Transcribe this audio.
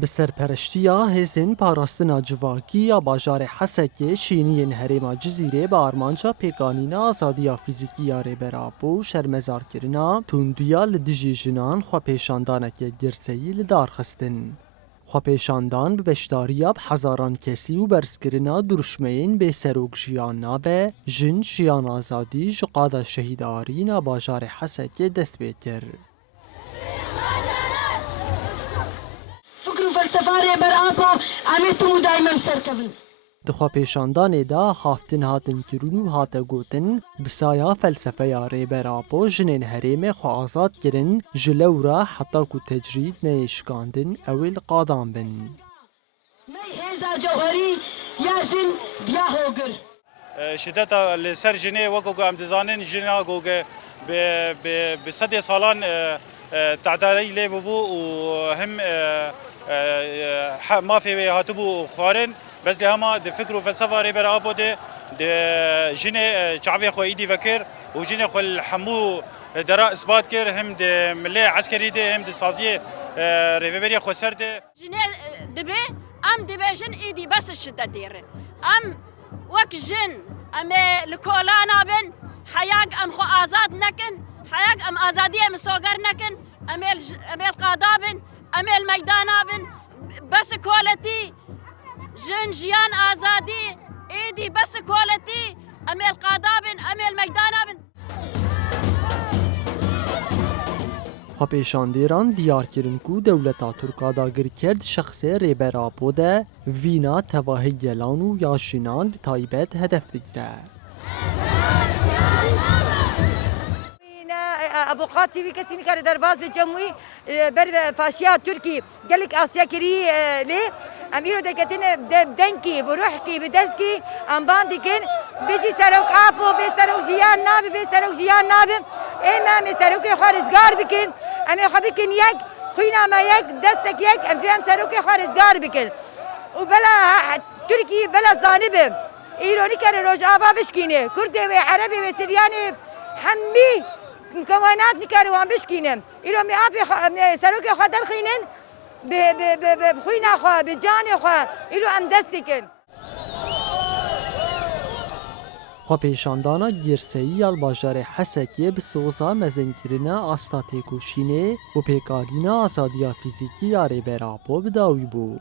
Bi serpereştiya hêzên parastina civakî ya bajarê Hesekê şîniyên Herêma Cizîrê bi armanca pêkanîna azadiya fîzîkî ya rêberabû şermezarkirina tundiya li dijî jinan xwepêşandaneke girseyî li dar xistin. Xwepêşandan bi beşdariya hezaran kesî û berzkirina duruşmeyên bêserok jiyan nabe, jin jiyan azadî ji qada şehîdarî a bajarê Hesekê dest pê kir. Di xwepêşandanê de haftin hatin kirin û hate gotin bi saya felsefeya rêberabû jinên herêmê xwe azad kirin ji lewra heta ku tecrîd neyê şikandin ew ê li qadan bin. شدتا لسر جنه وکو ام دزانن جنا گوگه به صد سالان تعدادی لی بو و هم ما في هاتبو خارن بس لهما د فكر وفلسفه ريبر ابو د جنه شعبي خو ايدي فكر وجنه خو الحمو درا اثبات كر هم د ملي عسكري ده هم د سازيه ريبري خو سر ده جنه دبي ام دبيجن ايدي بس الشده ديرن ام وك جن ام الكولانا بن حياق ام خو ازاد نكن حياق ام ازاديه مسوغر نكن ام القادابن ام الميدان بن بس كوالتي جن جيان ازادي ايدي بس كوالتي ام القادابن ام الميدان بن Xwepêşandêran diyar kirin ku dewleta Tirkiye dagir kerd şexsê rêberabû de vîna tevahî gelan û ya jinan bi taybet hedef digire. ابو قاتي وی کسی نکرد درباز به جمعی بر فاشیا ترکی گلک آسیا کری لی امیرو دکتین دنکی بروح کی بدسکی انبان دیکن بیزی سروک آپو بی سروک زیان نابی بی سروک زیان نابی اینا می سروک خارزگار بکن امی خبی کن یک خوینا ما یک دستک یک ام فهم سروک خارزگار بکن و بلا ترکی بلا زانبه ایرانی کر روش آبا بشکینه کرده و عربی و سریانی حمی مكونات نكارو عم بشكينم إلهم يعافي سروكي خا دلخينن بخوينا خا بجاني خا إلو عم دستكن Xwepêşandana girseyî ya bajarê Hesekê bi soza mezenkirina asta têkoşînê û pêkanîna azadiya fîzîkî ya rêberabû bi dawî bû.